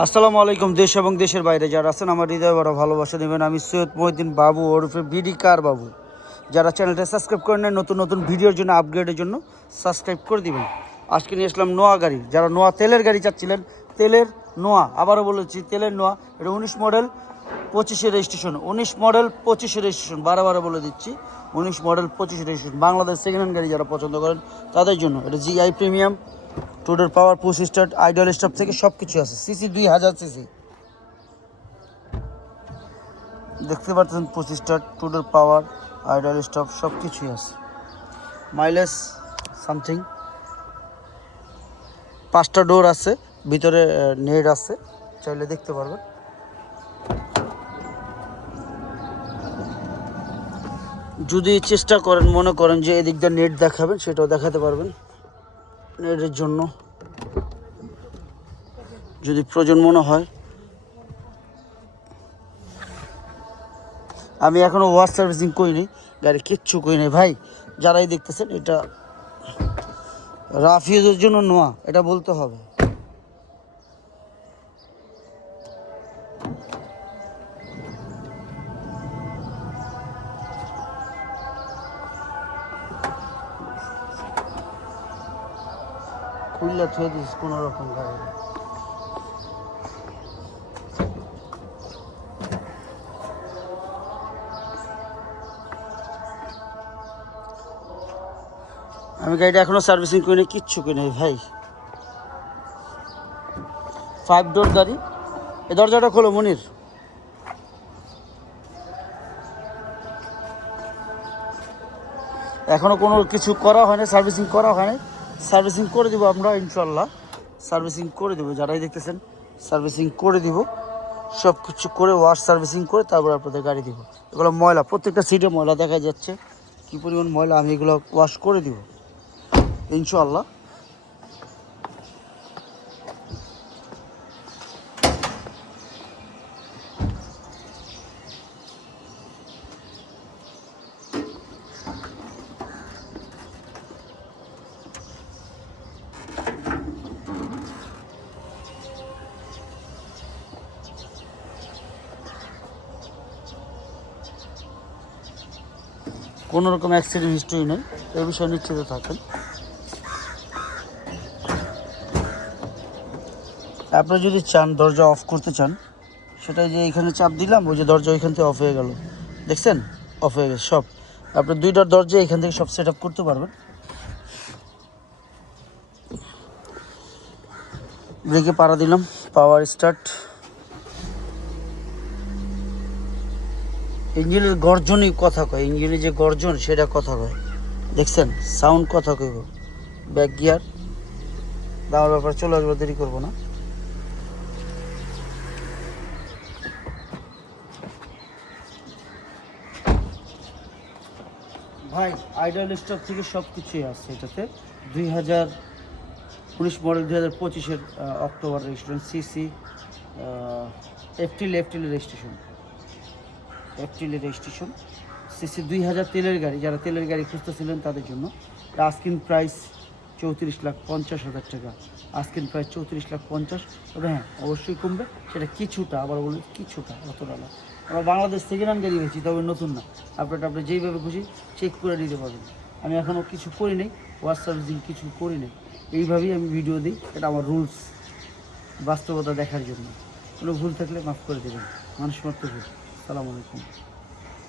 আসসালামু আলাইকুম। দেশ এবং দেশের বাইরে যারা আছেন আমার হৃদয় বড় ভালোবাসা দেবেন। আমি সৈয়দ মহিউদ্দিন বাবু ওরফে বিডি কার বাবু। যারা চ্যানেলটা সাবস্ক্রাইব করে নেন, নতুন নতুন ভিডিওর জন্য আপগ্রেডের জন্য সাবস্ক্রাইব করে দিবেন। আজকে নিয়ে আসলাম নোয়া গাড়ি। যারা নোয়া তেলের গাড়ি চাচ্ছিলেন, তেলের নোয়া, আবারও বলেছি তেলের নোয়া। এটা 19 মডেল 25 রেজিস্ট্রেশন, 19 মডেল 25 রেজিস্ট্রেশন, বারে বলে দিচ্ছি 19 model 25 registration. Bangladesh second hand গাড়ি যারা পছন্দ করেন তাদের জন্য এটা জিআই প্রিমিয়াম, টুডের পাওয়ার, পুশ স্টার্ট, আইডল স্টপ থেকে সব কিছু আছে। সিসি 2000 সিসি, দেখতে পাচ্ছেন। পুশ স্টার্ট, টুডের পাওয়ার, আইডল স্টপ সব কিছুই আছে। মাইলেজ সামথিং, 5টা ডোর আছে, ভিতরে নেট আছে, চাইলে দেখতে পারবেন। যদি চেষ্টা করেন, মনে করেন যে এদিক দিয়ে নেট দেখাবেন, সেটাও দেখাতে পারবেন। নেটের জন্য যদি প্রয়োজন মনে হয়। আমি এখনও ওয়াশ সার্ভিসিং করিনি, গাড়ি কিচ্ছু করিনি ভাই। যারাই দেখতেছেন, এটা রাফ ইউজের জন্য নোয়া, এটা বলতে হবে। খুললে থুয়ে দিস কোনো রকম গাড়ি। আমি গাড়িটা এখনও সার্ভিসিং করিনি, কিচ্ছু করিনি ভাই। 5 ডোর গাড়ি। এই দরজাটা খোলো মনির। এখনও কোনো কিছু করা হয়নি, সার্ভিসিং করা হয়নি। সার্ভিসিং করে দেবো আমরা ইনশাল্লাহ, সার্ভিসিং করে দেবো। যারাই দেখতেছেন সার্ভিসিং করে দিব, সব কিছু করে ওয়াশ সার্ভিসিং করে তারপর আপনাদের গাড়ি দিব। এগুলো ময়লা, প্রত্যেকটা সিটে ময়লা দেখা যাচ্ছে, কী পরিমাণ ময়লা। আমি এগুলো ওয়াশ করে দিব ইনশাল্লাহ। কোনো রকম অ্যাক্সিডেন্ট হিস্ট্রি নেই, এই বিষয়ে নিশ্চিত থাকেন। আপনি যদি চান দরজা অফ করতে চান, সেটাই যে এখানে চাপ দিলাম, ওই যে দরজা ওইখান থেকে অফ হয়ে গেল, দেখছেন? অফ হয়ে গেছে সব। আপনি 2টা দরজা এখান থেকে সব সেট আপ করতে পারবেন। ব্রেকে পাড়া দিলাম, পাওয়ার স্টার্ট। ইঞ্জিনের গর্জনই কথা কয়, ইঞ্জিনের যে গর্জন সেটা কথা কয়, দেখছেন? সাউন্ড কথা কইব। ব্যাক গিয়ার দেওয়ার ব্যাপার, চলে আসবো, দেরি করবো না। ভাই আইডল স্টপ থেকে সব কিছুই আছে এটাতে। 2019 মডেল, 2025-এর অক্টোবর রেজিস্ট্রেশন। সিসি এফটিল রেজিস্ট্রেশন, রেজিস্ট্রেশন। সিসি 2000 তেলের গাড়ি। যারা তেলের গাড়ি খুঁজতেছিলেন তাদের জন্য। আস্কিং প্রাইস 34,50,000 টাকা। Asking price 34,50,000। তবে হ্যাঁ, অবশ্যই কমবে, সেটা কিছুটা, আবার বলি কিছুটা, অতটা না। আমরা বাংলাদেশ সেকেন্ড হ্যান্ড গাড়ি হয়েছি, তবে নতুন না। আপনি যেইভাবে খুশি চেক করে নিতে পারবেন। আমি এখনও কিছু করি নাই, ওয়াশ সার্ভিসিং কিছু করি নাই। এইভাবেই আমি ভিডিও দিই, এটা আমার রুলস, বাস্তবতা দেখার জন্য। কোনো ভুল থাকলে মাফ করে দেবেন, মানুষ মাত্র ভুল। আসসালামু আলাইকুম।